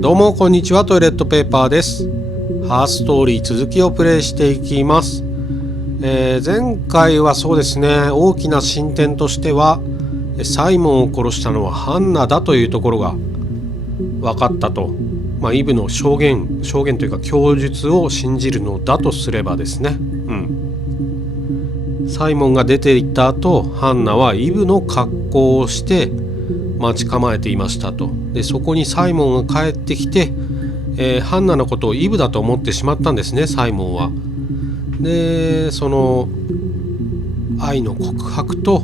どうもこんにちは、トイレットペーパーです。ハーストーリー続きをプレイしていきます。前回はそうですね、大きな進展としてはサイモンを殺したのはハンナだというところが分かったと、イブの証言というか供述を信じるのだとすればですね、サイモンが出て行った後、ハンナはイブの格好をして待ち構えていましたと。でそこにサイモンが帰ってきて、ハンナのことをイブだと思ってしまったんですね、サイモンは。でその愛の告白と、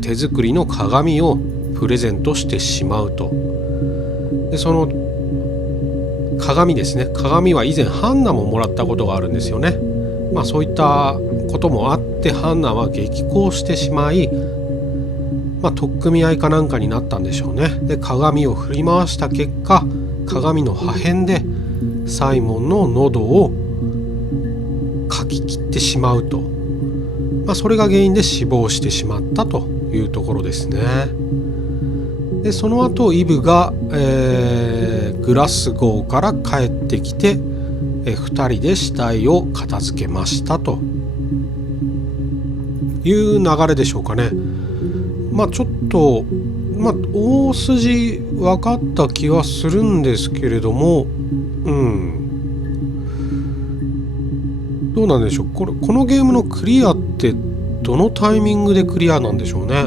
手作りの鏡をプレゼントしてしまうと。でその鏡ですね、鏡は以前ハンナももらったことがあるんですよね。そういったこともあってハンナは激高してしまい、取っ組み合いかなんかになったんでしょうね。で鏡を振り回した結果、鏡の破片でサイモンの喉をかき切ってしまうと、それが原因で死亡してしまったというところですね。でその後イブが、グラスゴーから帰ってきて、2人で死体を片付けましたという流れでしょうかね。ちょっと、大筋分かった気はするんですけれども、どうなんでしょう。このゲームのクリアってどのタイミングでクリアなんでしょうね。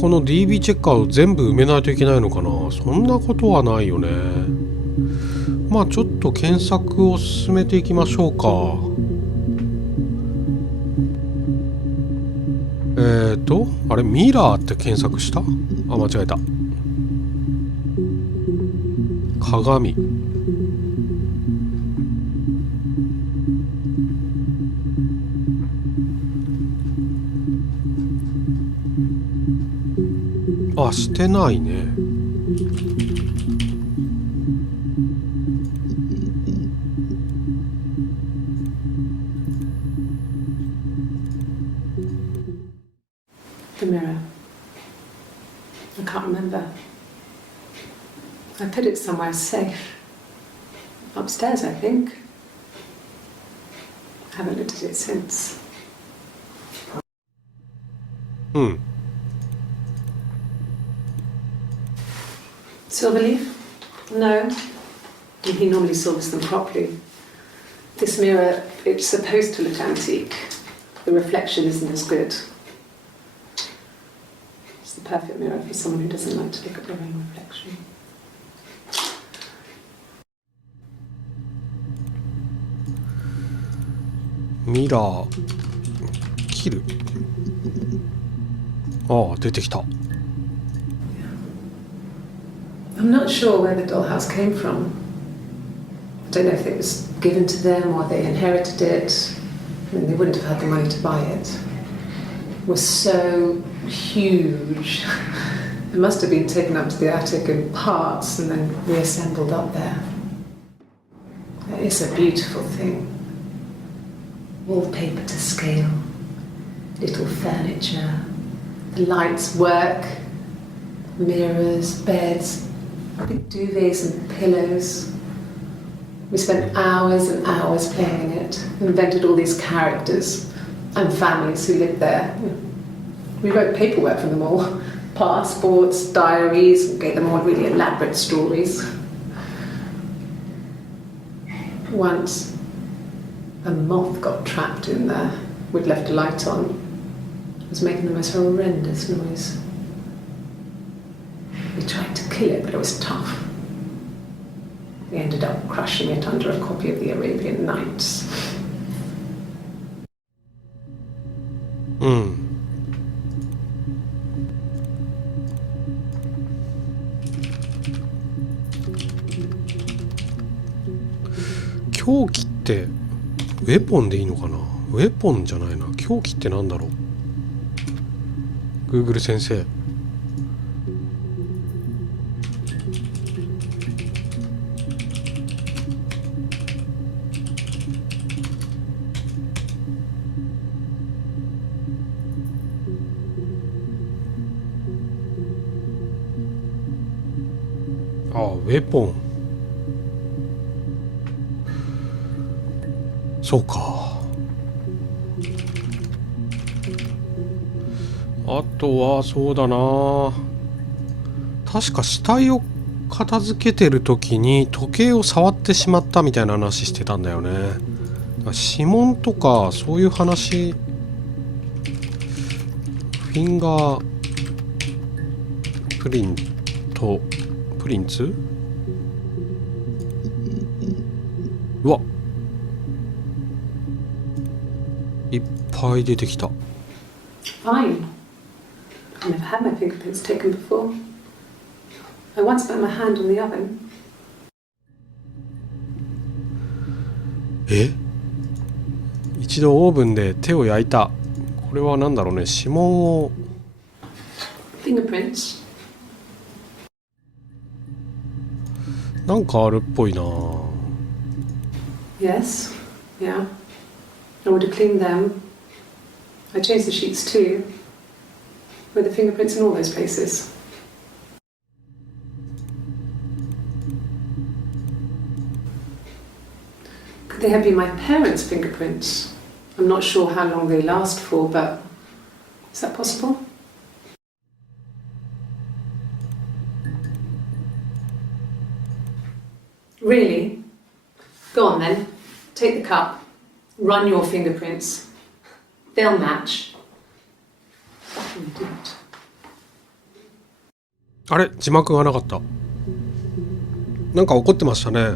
この DB チェッカーを全部埋めないといけないのかな。そんなことはないよね。ちょっと検索を進めていきましょうか。あれミラーって検索した？間違えた。鏡。してないね。The mirror. I can't remember. I put it somewhere safe. Upstairs, I think. I haven't looked at it since. Silverleaf? No. He normally silvers them properly. This mirror, it's supposed to look antique. The reflection isn't as good. It's the perfect mirror for someone who doesn't like to look at their own reflection. ミラー切る。出てきた。I'm not sure where the dollhouse came from. I don't know if it was given to them or they inherited it. They wouldn't have had the money to buy it. It was so huge. It must have been taken up to the attic in parts and then reassembled up there. It's a beautiful thing. Wallpaper to scale, little furniture, the lights work, mirrors, beds, big duvets and pillows. We spent hours and hours playing in it, invented all these characters and families who lived there. We wrote paperwork for them all, passports, diaries, and gave them all really elaborate stories. Once, a moth got trapped in there. We'd left a light on. It was making the most horrendous noise. We tried to kill it, but it was tough. We ended up crushing it under a copy of the Arabian Nights. 凶器ってウェポンでいいのかな。ウェポンじゃないな。凶器ってなんだろう。 Google 先生。ウェポン。そうか。あとはそうだな、確か死体を片付けてる時に時計を触ってしまったみたいな話してたんだよね。指紋とかそういう話、フィンガープリント、プリンツ、うわ、いっぱい出てきた。 Fine. I've never had my fingerprints taken before. I once put my hand on the oven. 一度オーブンで手を焼いた。これは何だろうね、指紋を。 Fingerprints. なんかあるっぽいな。 Yes. Yeah. I would have cleaned them. I changed the sheets too. With the fingerprints in all those places. Could they have been my parents' fingerprints? I'm not sure how long they last for, but is that possible? Really? Go on then. Take the cup. Run your fingerprints. They'll match. Fucking do it. あれ、字幕がなかった。なんか怒ってましたね。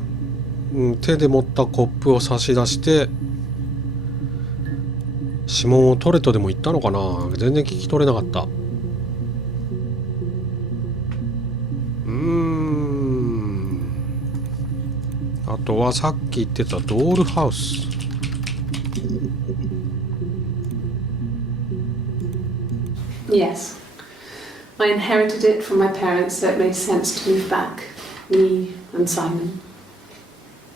手で持ったコップを差し出して指紋を取れとでも言ったのかな。全然聞き取れなかった。あとはさっき言ってたドールハウス。Yes. I inherited it from my parents, so it made sense to move back. Me and Simon.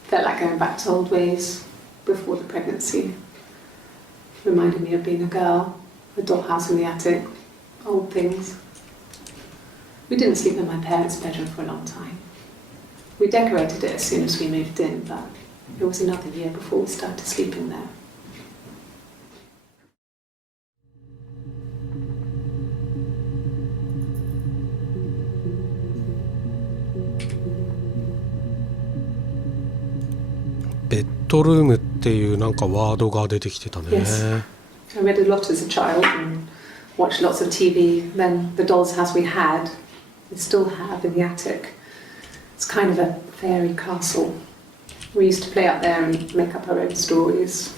Felt like going back to old ways before the pregnancy. Reminded me of being a girl, a dollhouse in the attic, old things. We didn't sleep in my parents' bedroom for a long time. We decorated it as soon as we moved in, but it was another year before we started sleeping there. ベッドルームっていうなんかワードが出てきてたね。Yes. I read a lot as a child and watched lots of TV. Then the doll's house we had, we still have in the attic. It's kind of a fairy castle. We used to play up there and make up our own stories.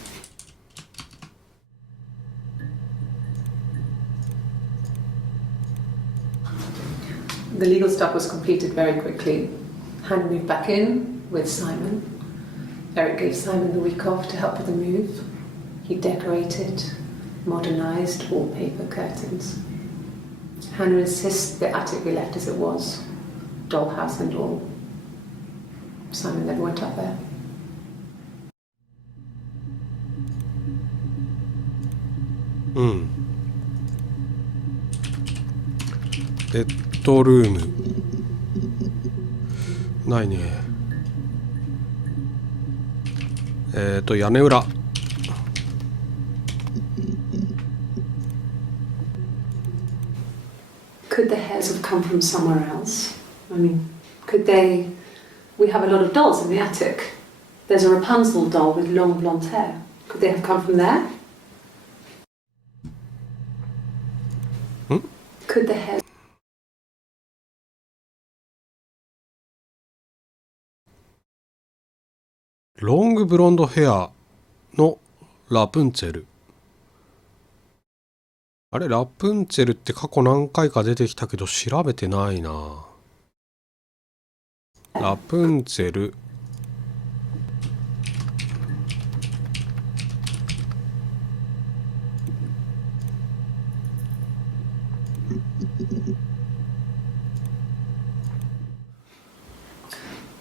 The legal stuff was completed very quickly. Hannah moved back in with Simon. Eric gave Simon the week off to help with the move. He decorated, modernised wallpaper, curtains. Hannah insists the attic be left as it was, dollhouse and all. Simon never went up there. ベッドルームないね。屋根裏。Could the hairs have come from somewhere else? I mean, could they... We have a lot of dolls in the attic. There's a Rapunzel doll with long blonde hair. Could they have come from there? Could the hairs... ロングブロンドヘアのラプンツェル。あれ、ラプンツェルって過去何回か出てきたけど調べてないな。ラプンツェル。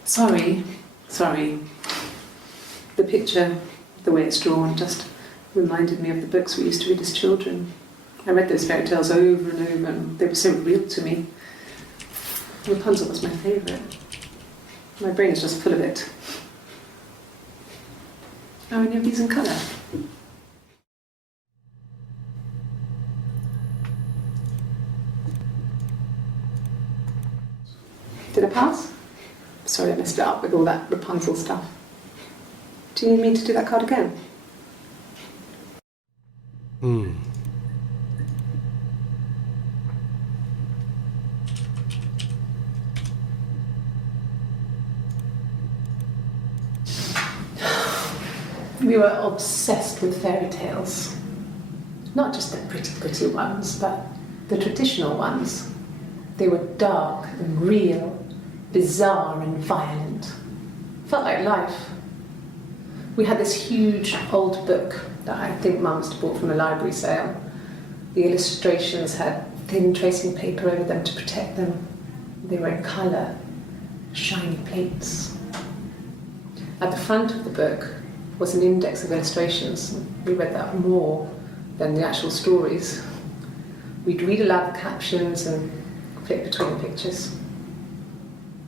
Sorry. The picture, the way it's drawn, just reminded me of the books we used to read as children. I read those fairy tales over and over, and they were so real to me. Rapunzel was my favourite. My brain is just full of it. Are any of these in colour? Did I pass? Sorry, I messed it up with all that Rapunzel stuff. Do you need me to do that card again? We were obsessed with fairy tales. Not just the pretty ones, but the traditional ones. They were dark and real, bizarre and violent. Felt like life. We had this huge old book that I think Mum must have bought from a library sale. The illustrations had thin tracing paper over them to protect them. They were in colour, shiny plates. At the front of the book was an index of illustrations. We read that more than the actual stories. We'd read aloud the captions and flip between the pictures.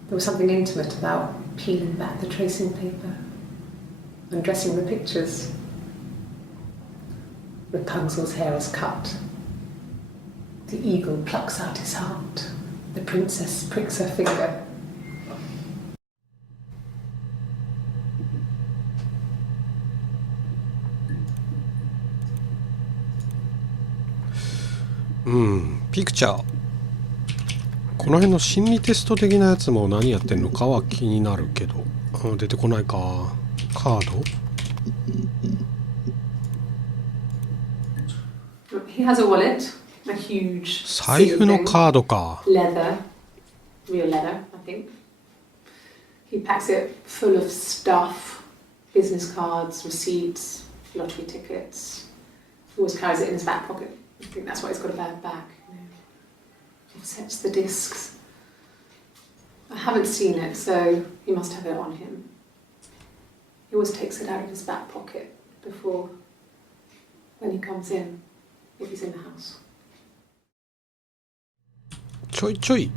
There was something intimate about peeling back the tracing paper, undressing the pictures. Rapunzel's hair is cut. The eagle plucks out his heart. The princess pricks her finger.ピクチャー。この辺の心理テスト的なやつも何やってんのかは気になるけど、出てこないか。カード He has a wallet, a huge 財布のカードか。leather, real leather, I think. He packs it full of stuff, business cards, receipts, lottery tickets. He always carries it in his back pocket. I think that's why he's got a bad back. He sets the discs. I haven't seen it, so he must have it on him. He always takes it out of his back pocket before, when he comes in, if he's in the house. ちょいちょい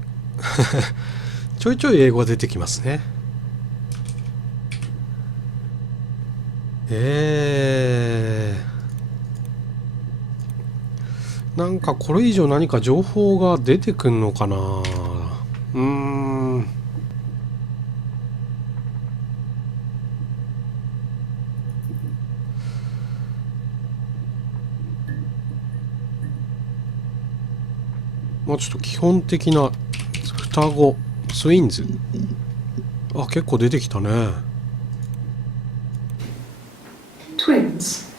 ちょいちょい英語が出てきますね。なんかこれ以上何か情報が出てくんのかな。もうちょっと基本的な双子ツインズ。あ、結構出てきたね。Twins?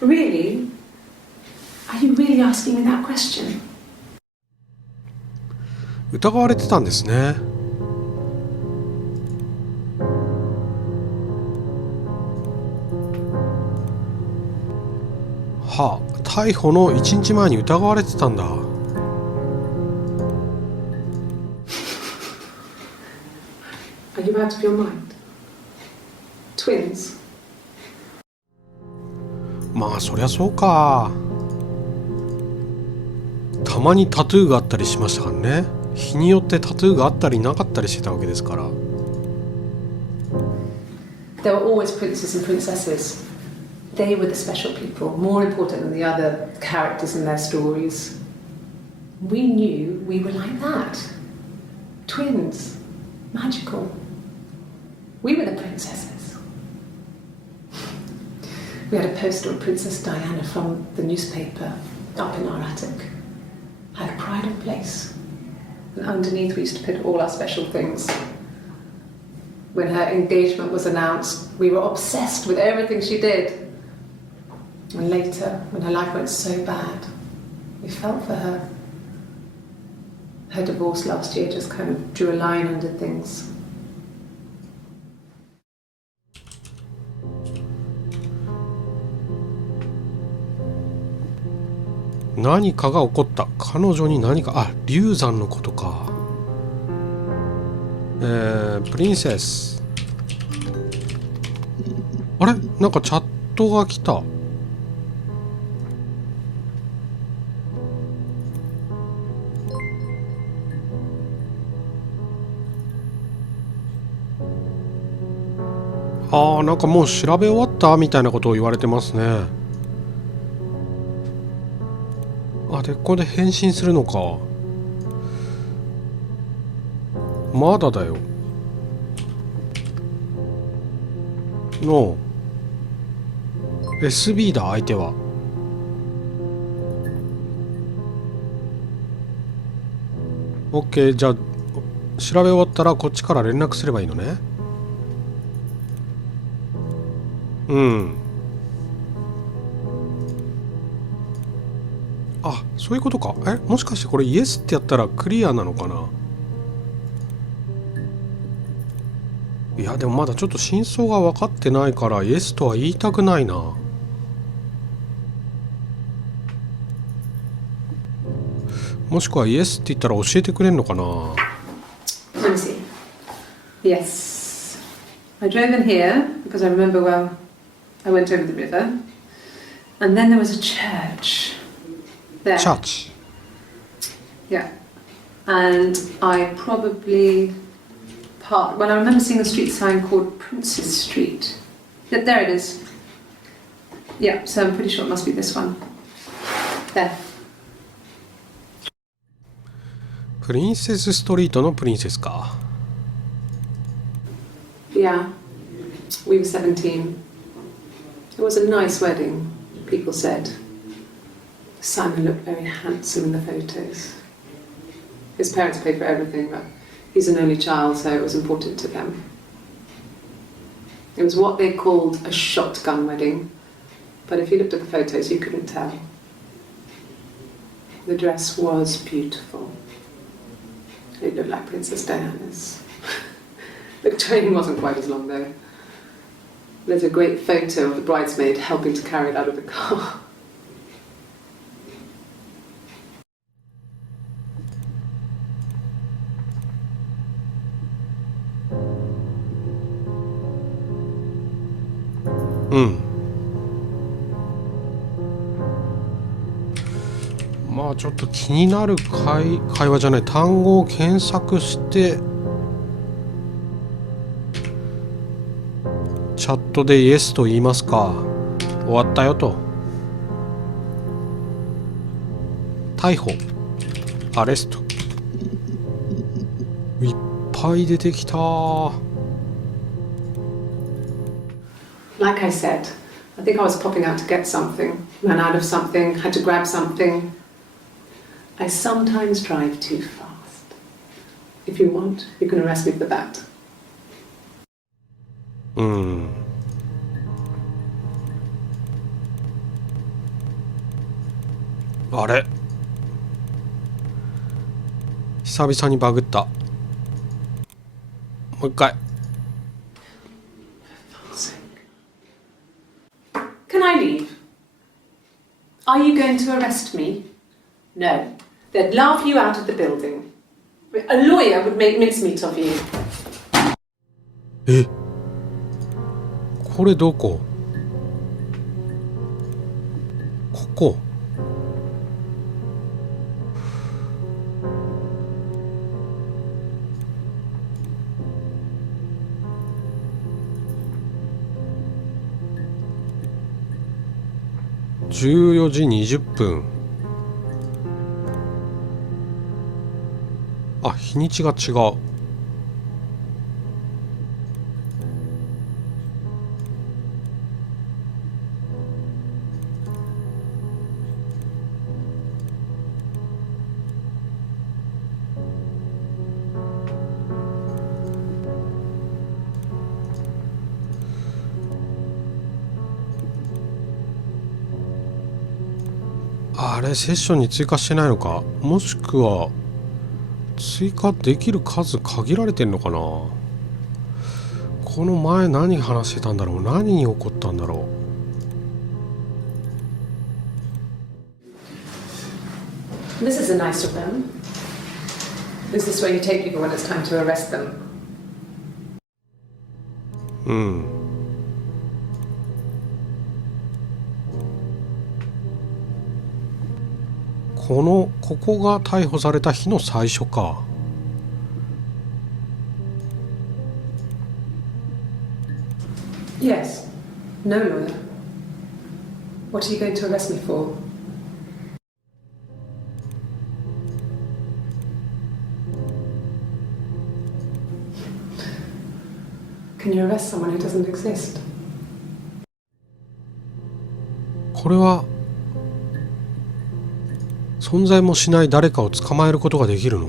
Really? Are you really asking me that question? 疑われてたんですね。はあ、逮捕の1日前に疑われてたんだ。Are you out of your mind? Twins? まあそりゃそうか。たまにタトゥーがあったりしましたからね。日によってタトゥーがあったりなかったりしてたわけですから。There were always princes and princesses. They were the special people, more important than the other characters in their stories. We knew we were like that. Twins. Magical. We were the princesses. We had a poster of Princess Diana from the newspaper up in our attic. Had a pride of place. And underneath we used to put all our special things. When her engagement was announced, we were obsessed with everything she did. And later, when her life went so bad, we felt for her. Her divorce last year just kind of drew a line under things. 何かが起こった。彼女に何か、あ、流産のことか。プリンセス。あれ、なんかチャットが来た。なんかもう調べ終わったみたいなことを言われてますね。でここで返信するのか。まだだよ。の SB だ相手は。OK、 じゃあ調べ終わったらこっちから連絡すればいいのね。そういうことか。もしかしてこれイエスってやったらクリアなのかな。いやでもまだちょっと真相が分かってないからイエスとは言いたくないな。もしくはイエスって言ったら教えてくれんのかな。 Let me see. Yes. I drove in here because I remember well I went over the river and then there was a church there. Church. Yeah. And I probably parked, well I remember seeing a street sign called Princess Street. There it is. Yeah, so I'm pretty sure it must be this one. There. プリンセスストリートのプリンセスか。Yeah, we were 17. It was a nice wedding, people said. Simon looked very handsome in the photos. His parents paid for everything, but he's an only child, so it was important to them. It was what they called a shotgun wedding, but if you looked at the photos, you couldn't tell. The dress was beautiful. It looked like Princess Diana's. The train wasn't quite as long though. There's a great photo of the bridesmaid helping to carry it out of the car. Mm. まあちょっと気になる会話じゃない単語を検索してチャットでイエスと言いますか。終わったよと。逮捕アレストいっぱい出てきた。 Like I said, I think I was popping out to get something, ran out of something, had to grab something. I sometimes drive too fast. If you want, you can arrest me for that. あれ久々にバグった。もう一回。 Can I leave? Are you going to arrest me? No. They'd laugh you out of the building. A lawyer would make mincemeat of you. これどこ？ここ。14時20分。日にちが違う。あれセッションに追加してないのか。もしくは追加できる数限られてんのかな。この前何話してたんだろう。何に起こったんだろう。This is a nice room. This is where you take people when it's time to arrest them. ここが逮捕された日の最初か。Yes. No lawyer. What are you going to arrest me for? Can you arrest someone who doesn't exist? これは存在もしない誰かを捕まえることができるの？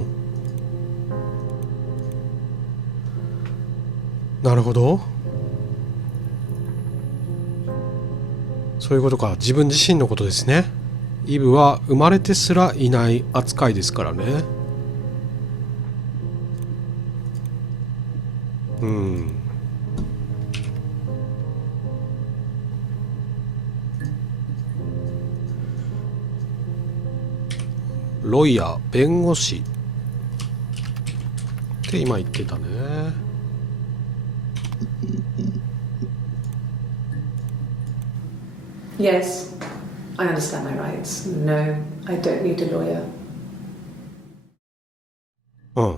なるほど。そういうことか。自分自身のことですね。イブは生まれてすらいない扱いですからね。ロイヤー、弁護士って今言ってたね。Yes, I understand my rights. No, I don't need a lawyer. うん。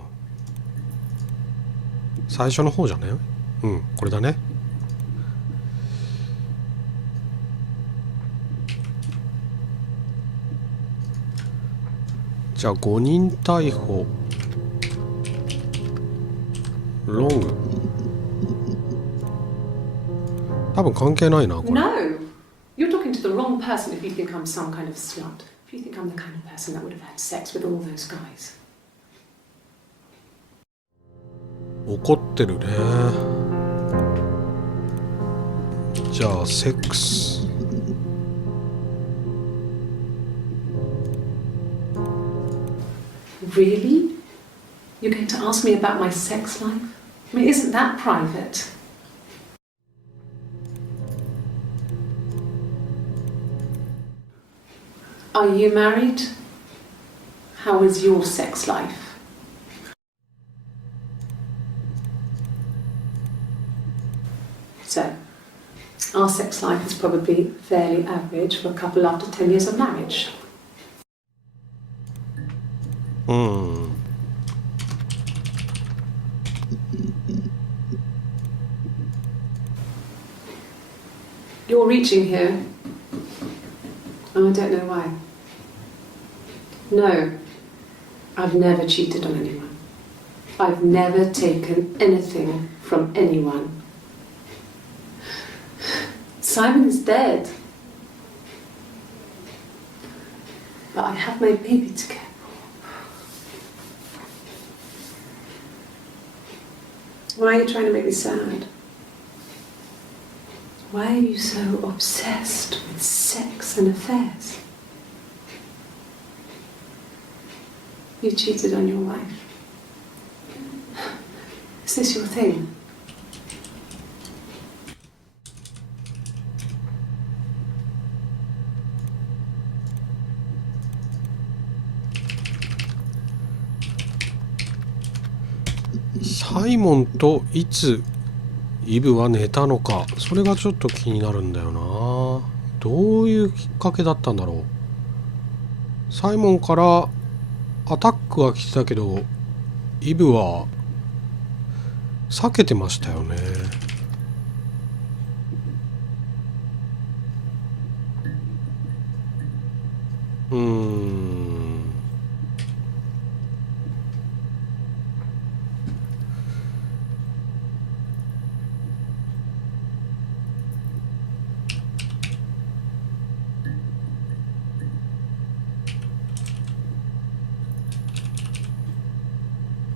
最初の方じゃね？うん、これだね。じゃあ5人逮捕。ロング。多分関係ないな、これ。No! You're talking to the wrong person if you think I'm some kind of slut. If you think I'm the kind of person that would have had sex with all those guys. 怒ってるね。じゃあセックス。Really? You're going to ask me about my sex life? I mean, isn't that private? Are you married? How is your sex life? So, our sex life is probably fairly average for a couple after 10 years of marriage. うん。You're reaching here. And I don't know why. No, I've never cheated on anyone. I've never taken anything from anyone. Simon is dead. But I have my baby to care for. Why are you trying to make me sad? Why are you so obsessed with sex and affairs? You cheated on your wife. Is this your thing?サイモンといつイブは寝たのか、それがちょっと気になるんだよな。どういうきっかけだったんだろう。サイモンからアタックは来てたけど、イブは避けてましたよね。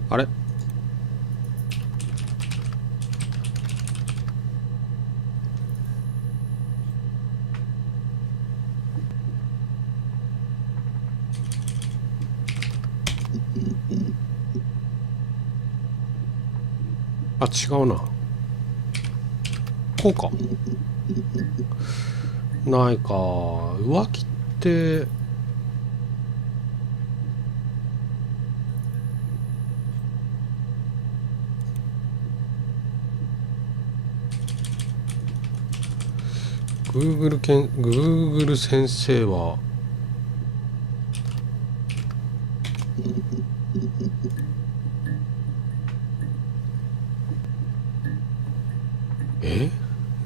あれ？あ、違うな。こうか。ないか。浮気ってGoogle 先生は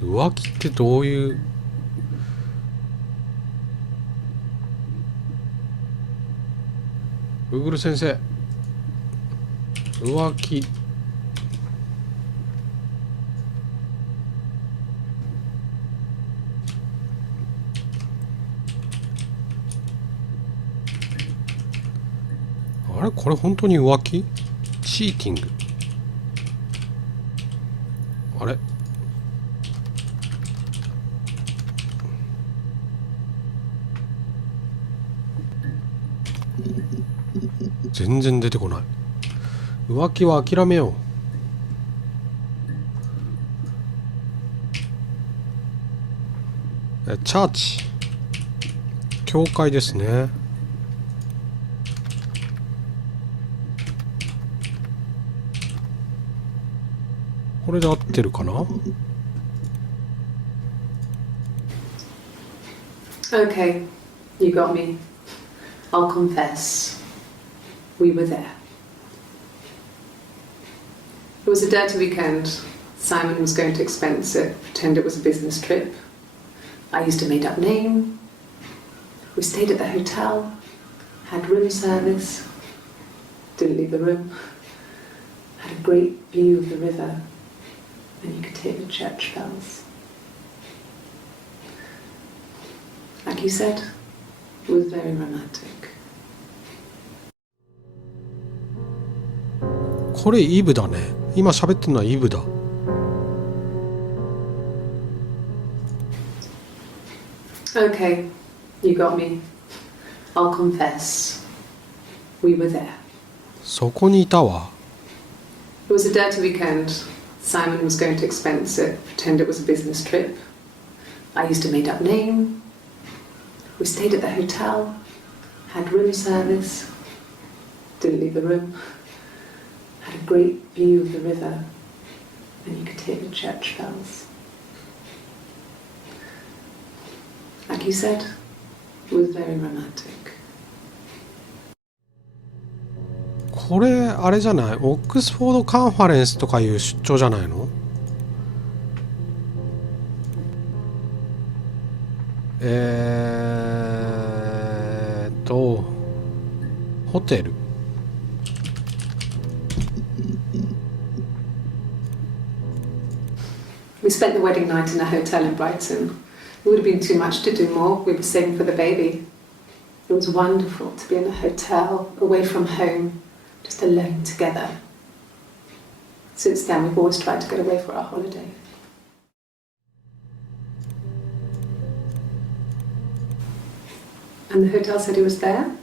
浮気ってどういうGoogle 先生、浮気あれ、これ本当に浮気？チーティング？あれ、全然出てこない。浮気は諦めよう。チャーチ、教会ですね。これで合ってるかな？ Okay, you got me. I'll confess. We were there. It was a dirty weekend. Simon was going to expense it, pretend it was a business trip. I used a made-up name. We stayed at the hotel, had room service, didn't leave the room, had a great view of the river, and you could hear the church bells. Like you said, it was very romantic. これイブだね。今喋ってるのはイブだ。Okay, you got me. I'll confess. We were there. そこにいたわ。It was a dirty weekend. Simon was going to expense it, pretend it was a business trip. I used a made-up name. We stayed at the hotel, had room service, didn't leave the room, had a great view of the river, and you could hear the church bells. Like you said, it was very romantic. これあれじゃない？オックスフォードカンファレンスとかいう出張じゃないの？ホテル。We spent the wedding night in a hotel in Brighton. It would have been too much to do more. We were saving for the baby. It was wonderful to be in a hotel, away from home, just alone together. Since then, we've always tried to get away for our holiday. And the hotel said he was there?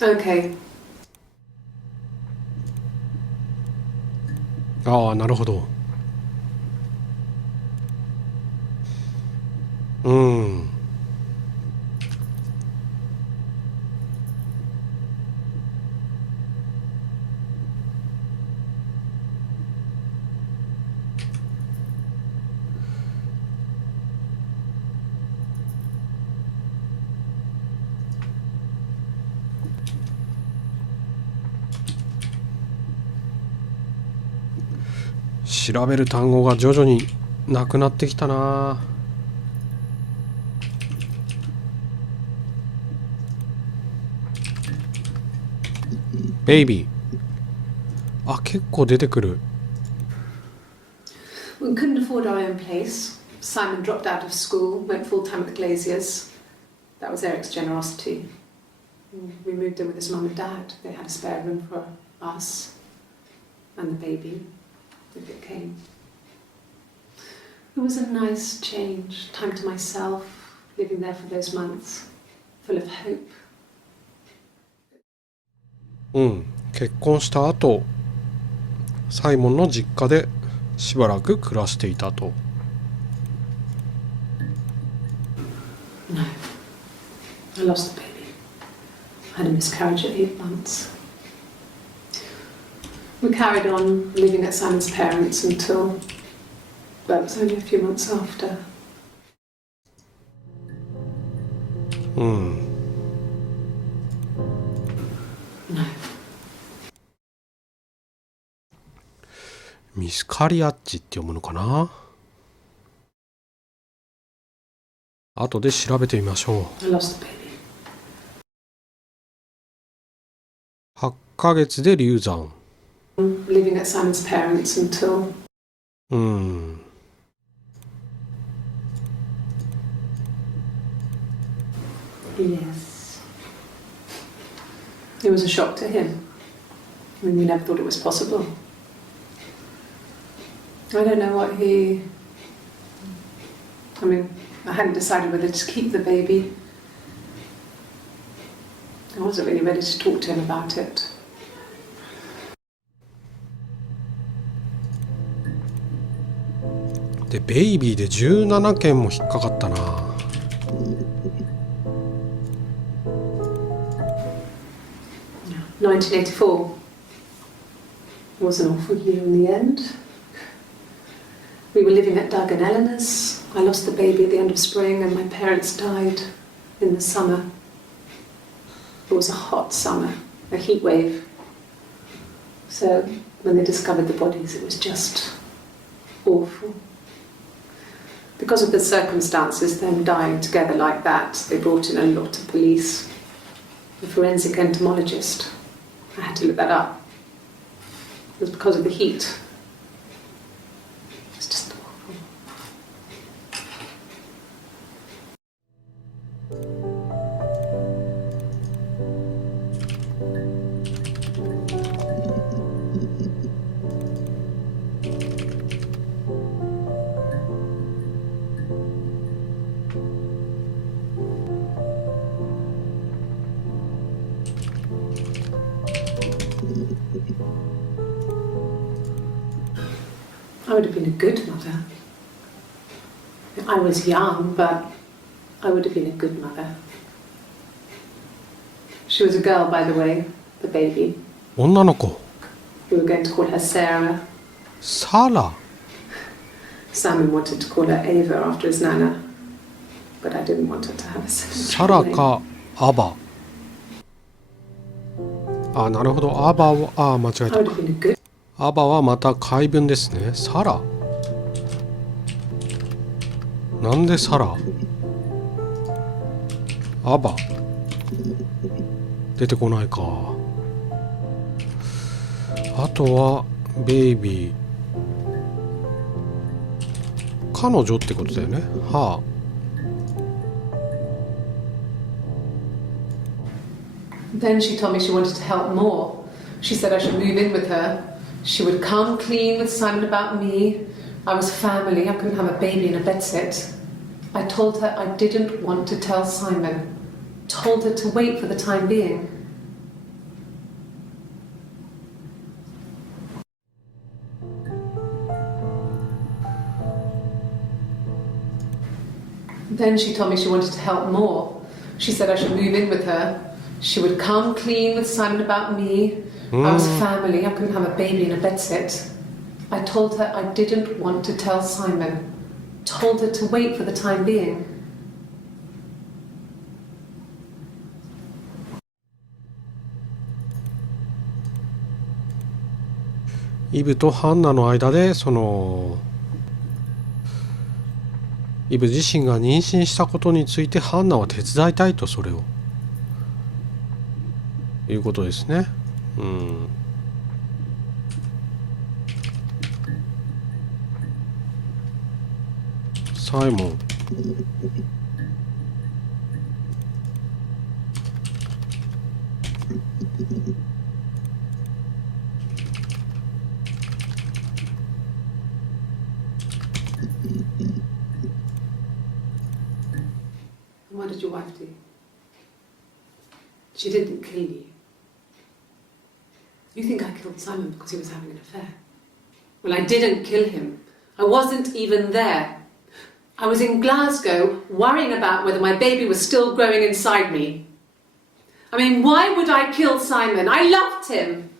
Okay. ああ、なるほど。うん。調べる単語が徐々になくなってきたな。ベイビー。あ、結構出てくる。We couldn't afford our own place. Simon dropped out of school, went full-time at the Glaziers. That was Eric's generosity. We moved in with his mum and dad. They had a spare room for us and the baby, if it came. It was a nice change, time to myself, living there for those months, full of hope. うん。結婚した後、サイモンの実家でしばらく暮らしていたと。No, I lost the baby. I had a miscarriage at 8 months. We carried on living at Simon's parents until, well, it was only a few months after. うん。No. ミスカリアッチって読むのかな。後で調べてみましょう。I lost the baby. 8ヶ月で流産。Living at Simon's parents until. うん。Yes. It was a shock to him. I mean, we never thought it was possible. I don't know what he. I mean, I hadn't decided whether to keep the baby. I wasn't really ready to talk to him about it. で、ベイビーで17件も引っかかったな。1984 was an awful year in the end. We were living at Doug and Eleanor's. I lost the baby at the end of spring and my parents died in the summer. It was a hot summer, a heat wave. So when they discovered the bodies, it was just awful. Because of the circumstances, them dying together like that, they brought in a lot of police. The forensic entomologist. I had to look that up. It was because of the heat. It's just awful. I would have been a good mother. I was young, but I would have been a good mother. She was a girl, by the way, the baby. 女の子。We were going to call her Sarah. サラ。Simon wanted to call her Ava after his nana, but I didn't want her to have a second サラ name. かアバ。あ、なるほど。アバは、間違え I た would。have been a good. アバはまた解文ですね。サラ。なんでサラ？アバ。出てこないか。あとはベイビー。彼女ってことだよね。はあ。Then she told me she wanted to help more. She said I should move in with her. She would come clean with Simon about me. I was family. I couldn't have a baby in a bedsit. I told her I didn't want to tell Simon. Told her to wait for the time being. Then she told me she wanted to help more. She said I should move in with her. She would come clean with Simon about me. I was family. I couldn't have a baby in a bedsit. I told her I didn't want to tell Simon. Told her to wait for the time being. イブとハンナの間でイブ自身が妊娠したことについてハンナは手伝いたいとそれをいうことですね。うん。サイモン。What did your wife do? She didn't kill you. You think I killed Simon because he was having an affair? Well, I didn't kill him. I wasn't even there. I was in Glasgow worrying about whether my baby was still growing inside me. I mean, why would I kill Simon? I loved him.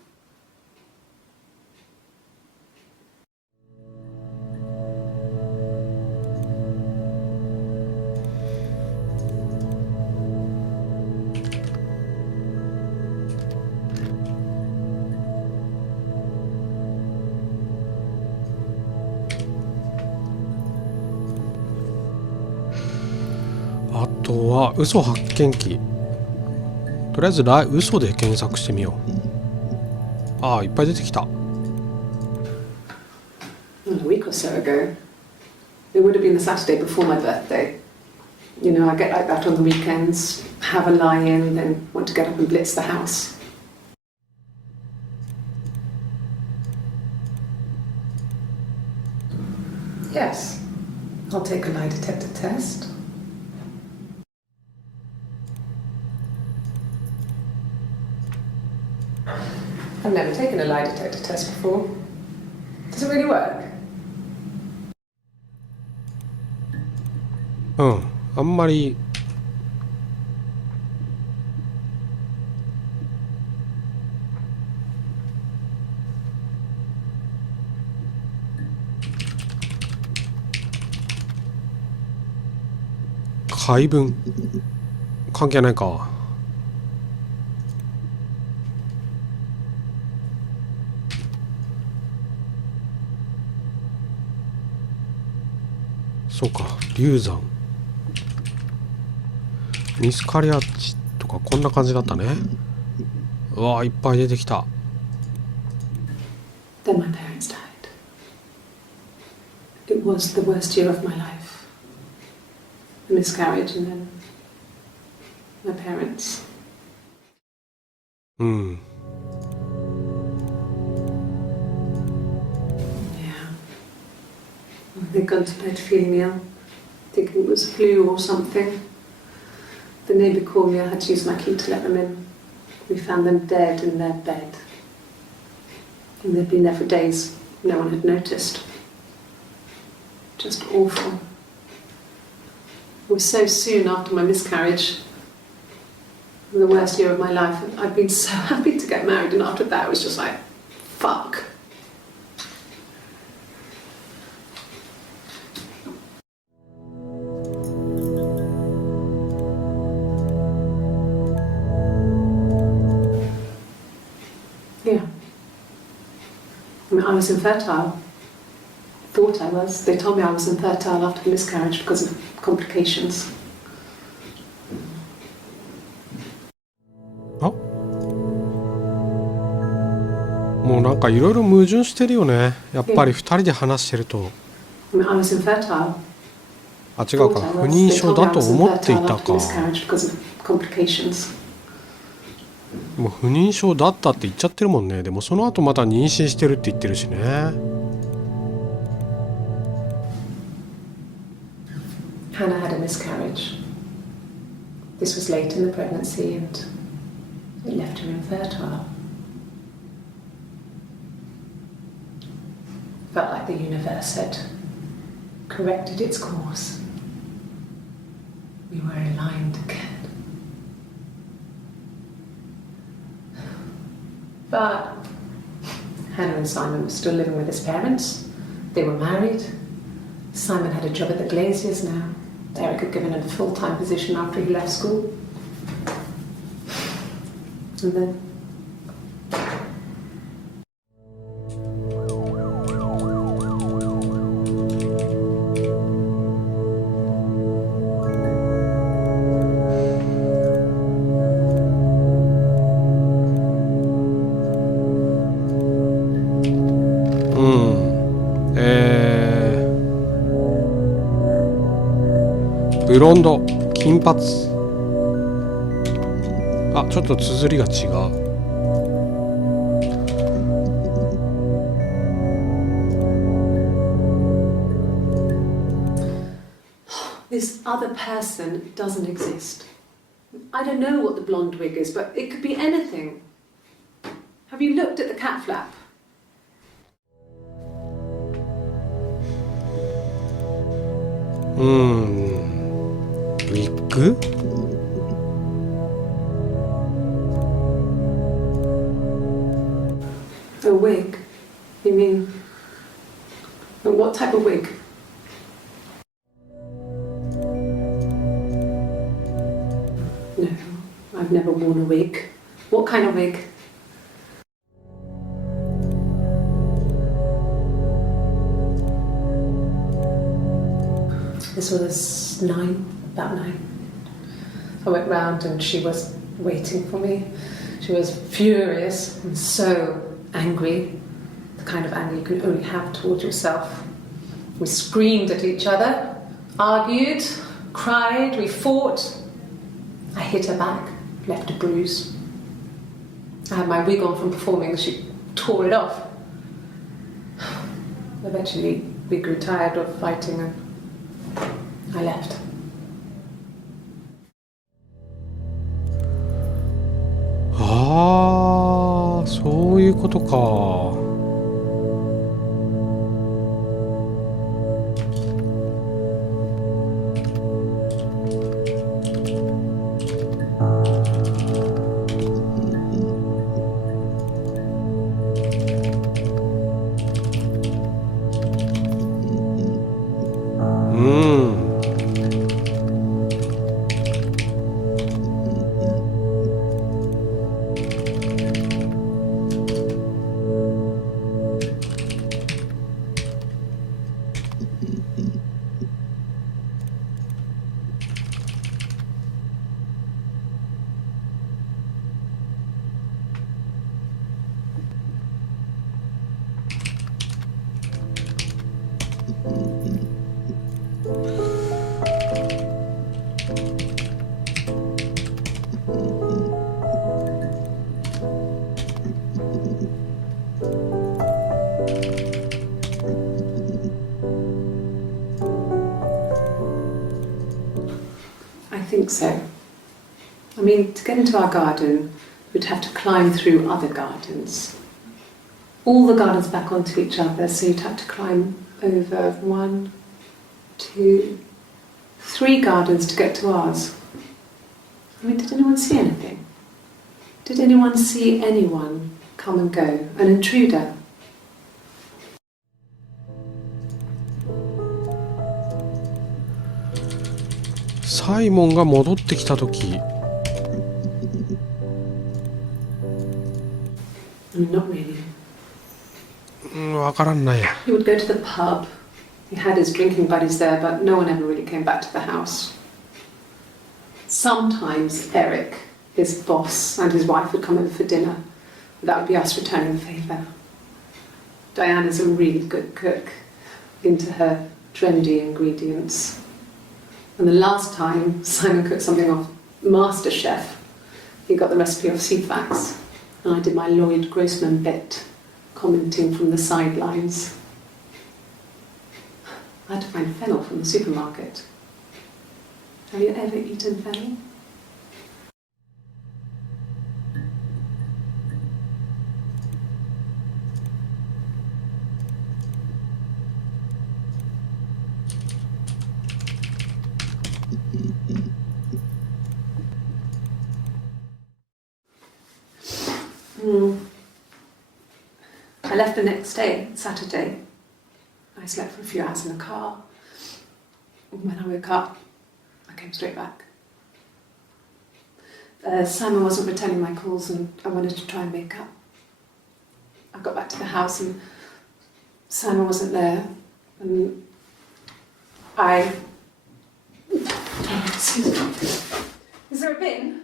あとは嘘発見器。とりあえず嘘で検索してみよう。ああ、いっぱい出てきた。A week or so ago, it would have been the Saturday before my birthday. You know, I get like that on the weekends, have a lie-in, then want to get up and blitz the house. Yes, I'll take a lie detector test. I've never taken a lie detector test before. Does it really work? うん、あんまり解文関係ないか。そうか、流産、ミスカリアッチとかこんな感じだったね。うわー、いっぱい出てきた。Then my parents died. It was the worst year of my life. A miscarriage and then my parents. うん。They'd gone to bed feeling ill, thinking it was flu or something. The neighbour called me, I had to use my key to let them in. We found them dead in their bed. And they'd been there for days, no one had noticed. Just awful. It was so soon after my miscarriage, the worst year of my life. I'd been so happy to get married, and after that it was just like, fuck. Yeah. I mean, I was infertile. Thought I was. They told me I was infertile after the miscarriage because of complications. あ、もうなんかいろいろ矛盾してるよね。やっぱり2人で話してると。I mean, I was infertile. あ、違うか、不妊症だと思っていたか。もう不妊症だったって言っちゃってるもんね。でもその後また妊娠してるって言ってるしね。Hannah had a miscarriage. This was late in the pregnancy and it left her infertile. Felt like the universe had corrected its course. We were aligned again. But Hannah and Simon were still living with his parents. They were married. Simon had a job at the Glaziers now. Derek had given him a full-time position after he left school. And thenブロンド、金髪。あ、ちょっと綴りが違う。this other person doesn't exist. I don't know what the blonde wig is, but it could be anything. Have you looked at the cat flap? ウィッグA wig? You mean... What type of wig? No, I've never worn a wig. What kind of wig? This was about 9. I went round and she was waiting for me. She was furious and so angry, the kind of anger you can only have towards yourself. We screamed at each other, argued, cried, we fought. I hit her back, left a bruise. I had my wig on from performing, she tore it off. Eventually, we grew tired of fighting and I left. ああ、そういうことか。I think so. I mean, to get into our garden, we'd have to climb through other gardens. All the gardens back onto each other, so you'd have to climb over 1, 2, 3 gardens to get to ours. I mean, did anyone see anything? Did anyone see anyone come and go? An intruder? サイモンが戻ってきたとき、I mean, not really. わからんない。 He would go to the pub. He had his drinking buddies there, but no one ever really came back to the house. Sometimes Eric, his boss, and his wife would come over for dinner. That would be us returning the favour. Diana's a really good cook, into her trendy ingredients. And the last time Simon cooked something off MasterChef, he got the recipe off CFAX, and I did my Lloyd Grossman bit, commenting from the sidelines. I had to find fennel from the supermarket. Have you ever eaten fennel? I left the next day, Saturday. I slept for a few hours in the car. When I woke up, I came straight back. Simon wasn't returning my calls and I wanted to try and make up. I got back to the house and Simon wasn't there. And I... Excuse me. Is there a bin?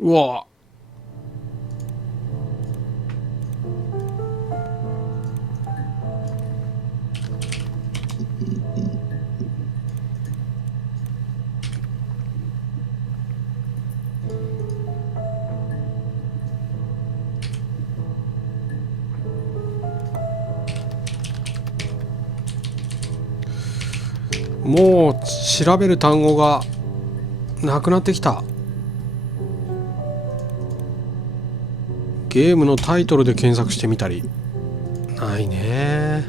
うわ。もう調べる単語がなくなってきた。ゲームのタイトルで検索してみたり。ないね。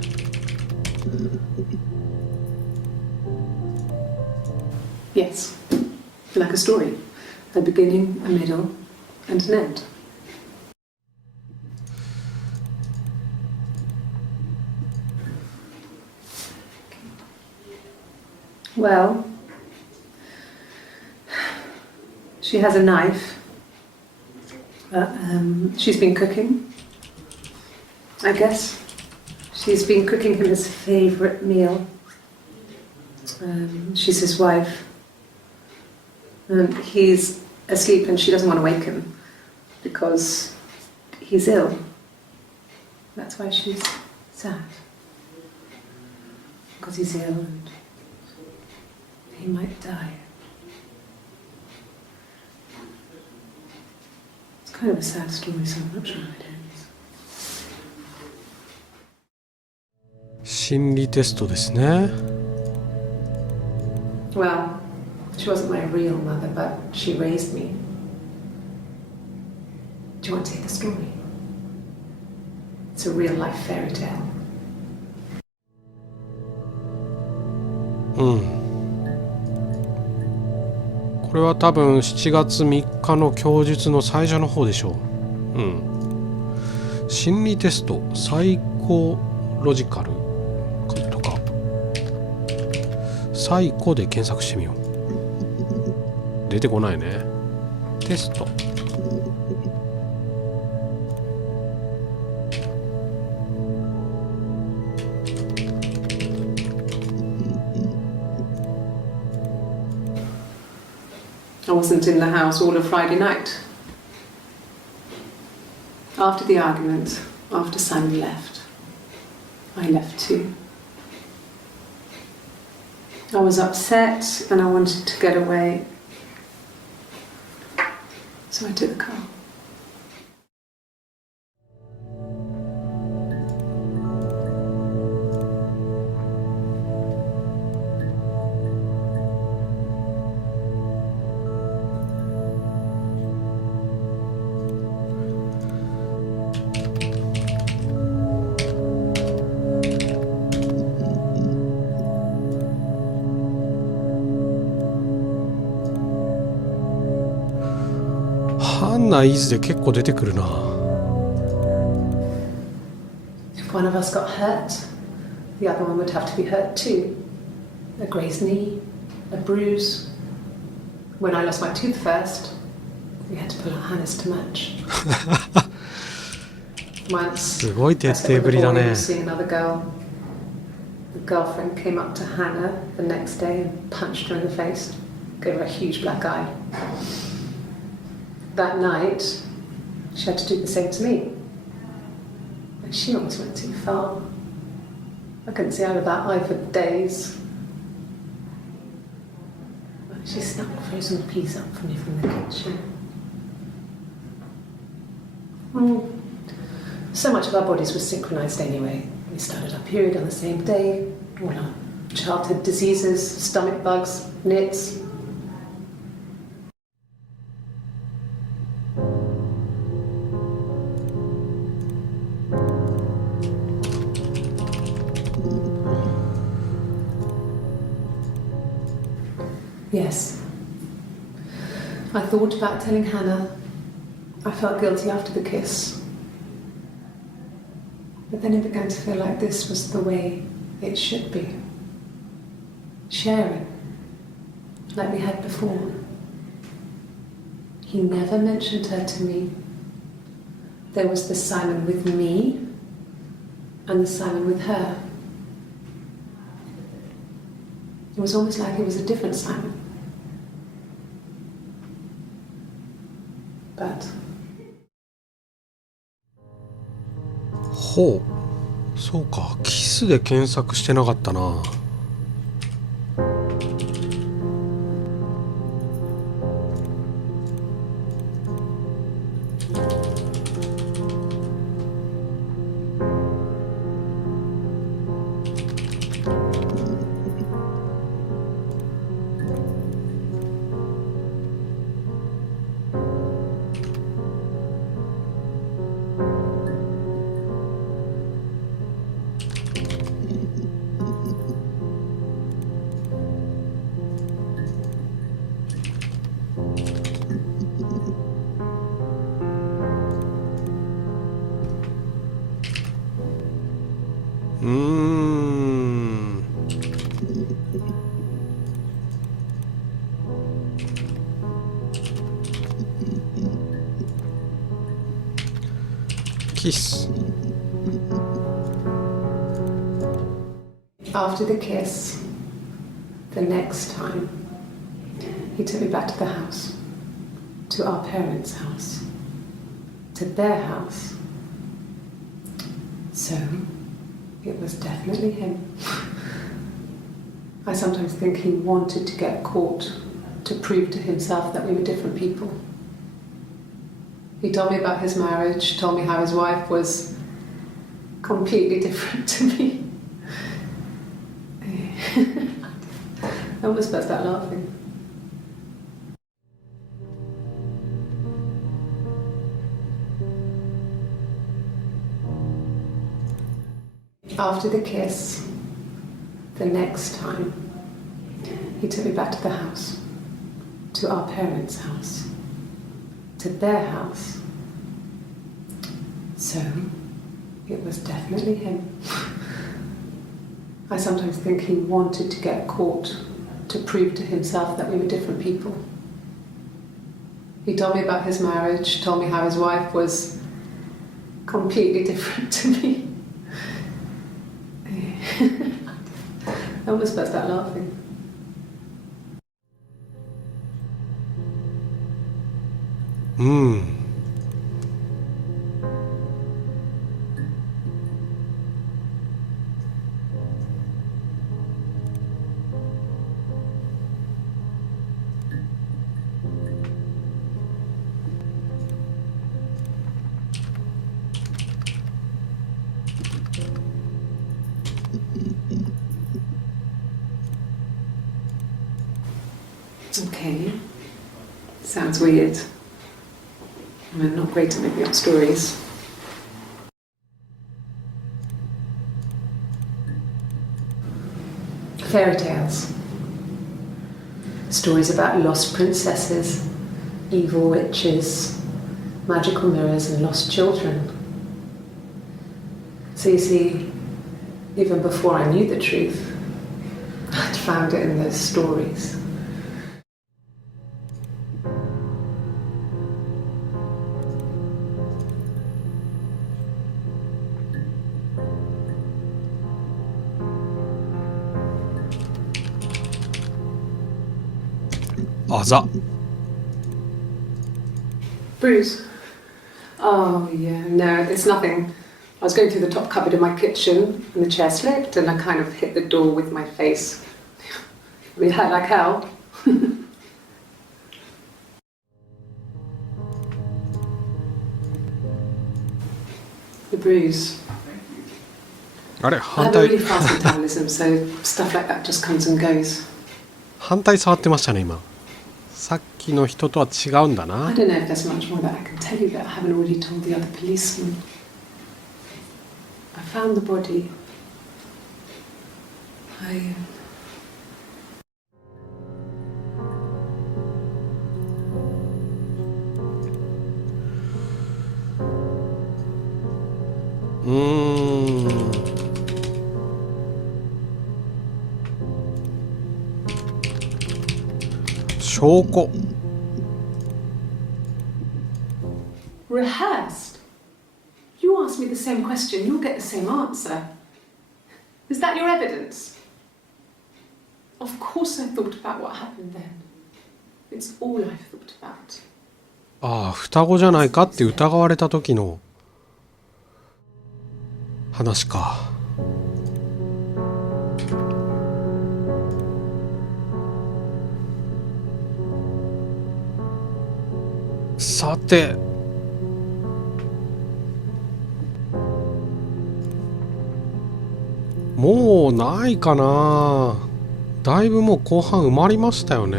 Yes, like a story. A beginning, a middle, and an end. Well, she has a knife. She's been cooking, I guess. She's been cooking him his favourite meal. She's his wife. And he's asleep and she doesn't want to wake him because he's ill. That's why she's sad. Because he's ill and he might die. It's kind of a sad story, so I'm not sure how it ends. 心理テストですね。Well, she wasn't my real mother, but she raised me. Do you want to hear the story? It's a real life fairy tale. うん。これは多分7月3日の供述の最初の方でしょう。うん。心理テスト、サイコロジカルとか、サイコで検索してみよう。出てこないね。テスト。I wasn't in the house all of Friday night. After the argument, after Simon left, I left too. I was upset and I wanted to get away. So I took the car. ハンナ・イズで結構出てくるな。If one of us got hurt, the other one would have to be hurt too. A grazed knee, a bruise. When I lost my tooth first, we had to pull out Hannah's to match. Once, すごい徹底ぶりだね。 seeing another girl. The girlfriend came up to Hannah the next day and punched her in the face, gave her a huge black eye. That night, she had to do the same to me. And she almost went too far. I couldn't see out of that eye for days. She snuck frozen peas up for me from the kitchen. So much of our bodies was synchronized anyway. We started our period on the same day. All our childhood diseases, stomach bugs, nits. Yes. I thought about telling Hannah. I felt guilty after the kiss. But then it began to feel like this was the way it should be. Sharing, like we had before. He never mentioned her to me. There was the Simon with me and the Simon with her. It was almost like it was a different Simon. But ほう、そうか、キスで検索してなかったな。Kiss. after the kiss, the next time, He took me back to the house, to our parents' house, to their house. So, it was definitely him. I sometimes think he wanted to get caught to prove to himself that we were different people. He told me about his marriage, told me how his wife was completely different to me. I almost burst out laughing. After the kiss, the next time, he took me back to the house, to our parents' house, to their house. So, it was definitely him. I sometimes think he wanted to get caught to prove to himself that we were different people. He told me about his marriage, told me how his wife was completely different to me. I almost burst out laughing. Hmm. Okay. Sounds weird. I'm not great at making up stories. Fairy tales. Stories about lost princesses, evil witches, magical mirrors, and lost children. So you see, even before I knew the truth, I'd found it in those stories. Bruise? Oh, yeah, no, it's nothing. I was going through the top cupboard in my kitchen and the chair slipped and I kind of hit the door with my face. I mean, it hurt like hell. The bruise. I have a really fast metabolism, so stuff like that just comes and goes. 反対触ってましたね今。さっきの人とは違うんだな。I don't know if there's much more that I can tell you that I haven't already told the other policeman. I found the body. I... 証拠 Rehearsed? You ask me the same question, you'll get the same answer. Is that your evidence? Of course I thought about what happened then. It's all I've thought about. ああ、双子じゃないかって疑われた時の話か。さて、もうないかな。だいぶもう後半埋まりましたよね。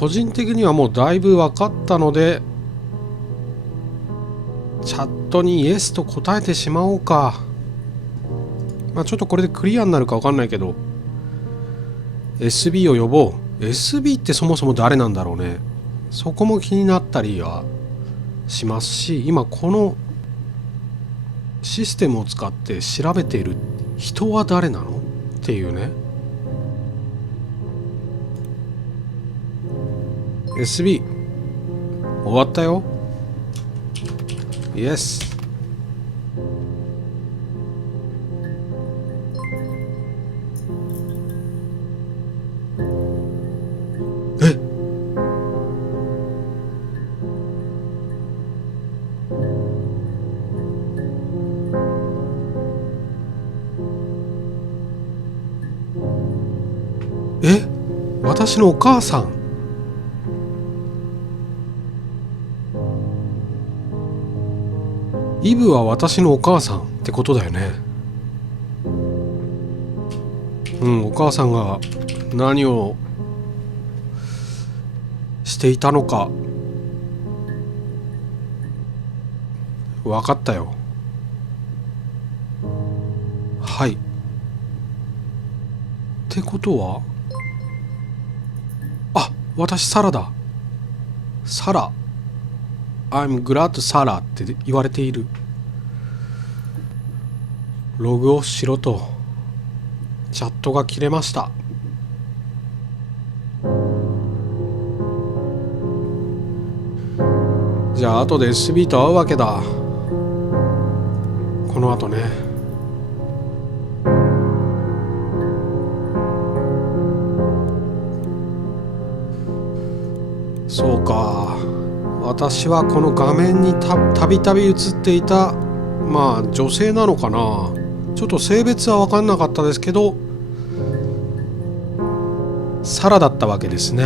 個人的にはもうだいぶ分かったので、チャットにイエスと答えてしまおうか。まあちょっとこれでクリアになるか分かんないけど、 SB を呼ぼう。 SB ってそもそも誰なんだろうね。そこも気になったりはしますし、今このシステムを使って調べている人は誰なのっていうね。 SB 終わったよ。イエス。私のお母さん。イブは私のお母さんってことだよね。お母さんが何をしていたのか分かったよ。はい。ってことは、私サラだ。サラ。I'm glad サラって言われている。ログオフしろと。チャットが切れました。じゃあ後で SB と会うわけだ。この後ね。そうか。私はこの画面にたびたび映っていた女性なのかな。ちょっと性別は分かんなかったですけど、サラだったわけですね。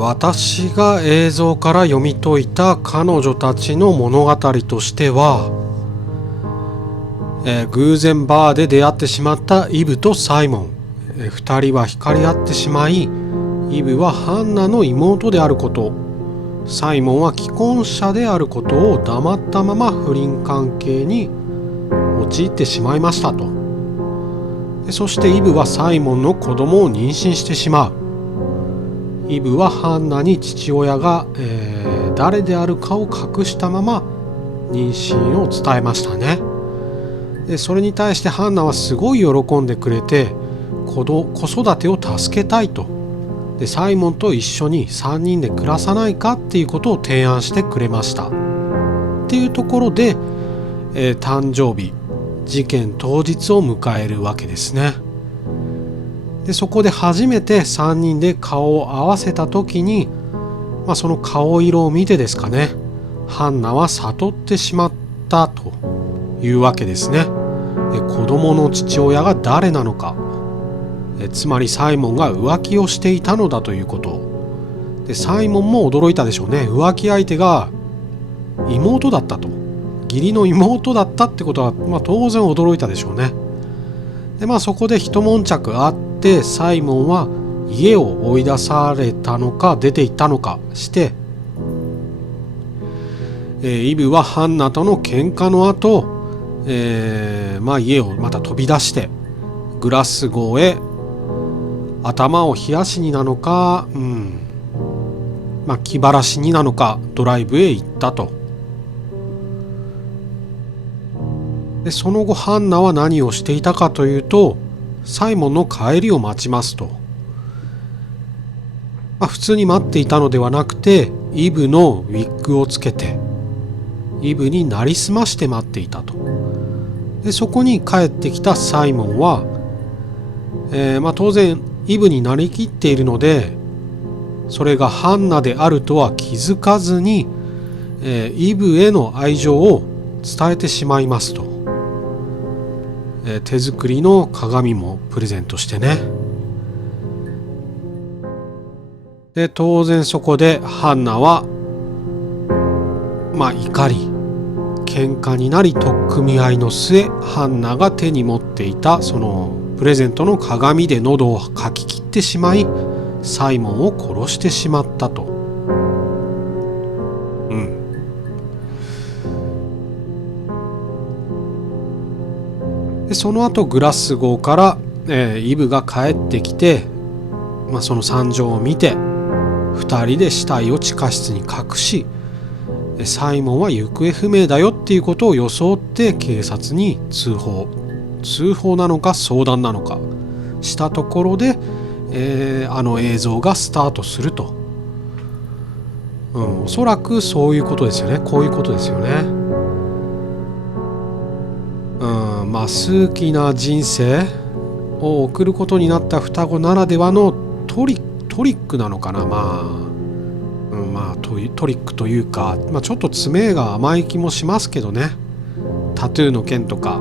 私が映像から読み解いた彼女たちの物語としては、偶然バーで出会ってしまったイブとサイモン、2人は惹かれ合ってしまい、イブはハンナの妹であること、サイモンは既婚者であることを黙ったまま不倫関係に陥ってしまいましたと。そしてイブはサイモンの子供を妊娠してしまう。イブはハンナに父親が、誰であるかを隠したまま妊娠を伝えましたね。でそれに対してハンナはすごい喜んでくれて、子育てを助けたいと。でサイモンと一緒に3人で暮らさないかっていうことを提案してくれました。っていうところで、誕生日、事件当日を迎えるわけですね。でそこで初めて3人で顔を合わせた時に、その顔色を見てですかね、ハンナは悟ってしまったというわけですね。で子供の父親が誰なのか、つまりサイモンが浮気をしていたのだということ。でサイモンも驚いたでしょうね。浮気相手が妹だったと、義理の妹だったってことは、当然驚いたでしょうね。でそこで一悶着あって、サイモンは家を追い出されたのか出て行ったのかして、イブはハンナとの喧嘩の後、家をまた飛び出してグラスゴーへ頭を冷やしになのか、気晴らしになのかドライブへ行ったと。でその後ハンナは何をしていたかというと、サイモンの帰りを待ちますと。普通に待っていたのではなくて、イブのウィッグをつけてイブになりすまして待っていたと。でそこに帰ってきたサイモンは、当然イブになりきっているので、それがハンナであるとは気づかずに、イブへの愛情を伝えてしまいますと。手作りの鏡もプレゼントしてね。で当然そこでハンナは怒り喧嘩になり、取っ組み合いの末、ハンナが手に持っていたそのプレゼントの鏡で喉をかき切ってしまい、サイモンを殺してしまったと。でその後グラスゴーから、イブが帰ってきて、その惨状を見て2人で死体を地下室に隠し、サイモンは行方不明だよっていうことを装って警察に通報なのか相談なのか、したところで、あの映像がスタートすると、おそらくそういうことですよね。こういうことですよね。数奇な人生を送ることになった双子ならではのトリックなのかな。トリックというか、ちょっと詰めが甘い気もしますけどね。タトゥーの件とか、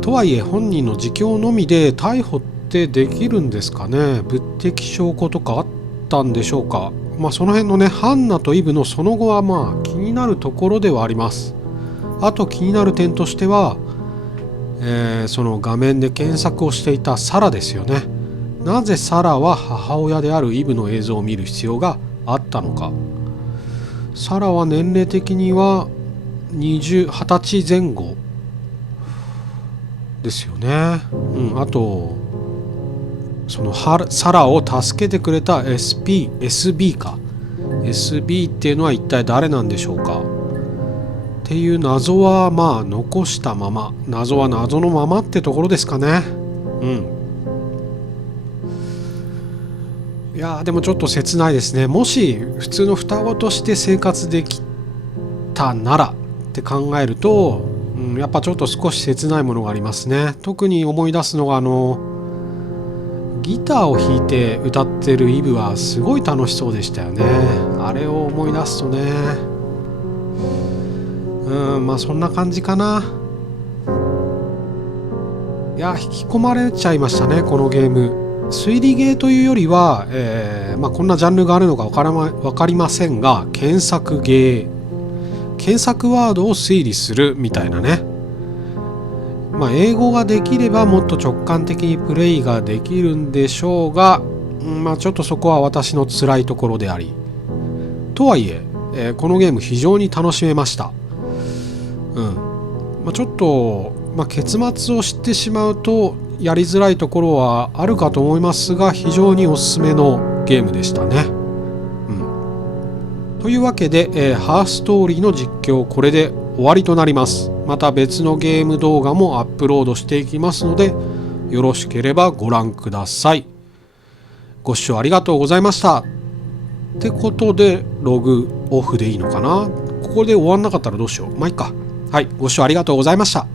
とはいえ本人の自供のみで逮捕ってできるんですかね。物的証拠とかあったんでしょうか。その辺のね、ハンナとイブのその後は気になるところではあります。あと気になる点としては、その画面で検索をしていたサラですよね。なぜサラは母親であるイブの映像を見る必要があったのか。サラは年齢的には20歳前後ですよね。あとそのサラを助けてくれた SB か。SB っていうのは一体誰なんでしょうかっていう謎は残したまま、謎は謎のままってところですかね。いやでもちょっと切ないですね。もし普通の双子として生活できたならって考えると、やっぱちょっと少し切ないものがありますね。特に思い出すのがギターを弾いて歌ってるイブはすごい楽しそうでしたよね。あれを思い出すとね、そんな感じかな。いや引き込まれちゃいましたね、このゲーム。推理ゲーというよりは、こんなジャンルがあるのか分かりませんが、検索ゲー、検索ワードを推理するみたいなね。英語ができればもっと直感的にプレイができるんでしょうが、ちょっとそこは私の辛いところであり、とはいえこのゲーム非常に楽しめました。ちょっと、結末を知ってしまうとやりづらいところはあるかと思いますが、非常におすすめのゲームでしたね。というわけで、ハーストーリーの実況これで終わりとなります。また別のゲーム動画もアップロードしていきますので、よろしければご覧ください。ご視聴ありがとうございました。ってことでログオフでいいのかな。ここで終わんなかったらどうしよう。いいか。はい、ご視聴ありがとうございました。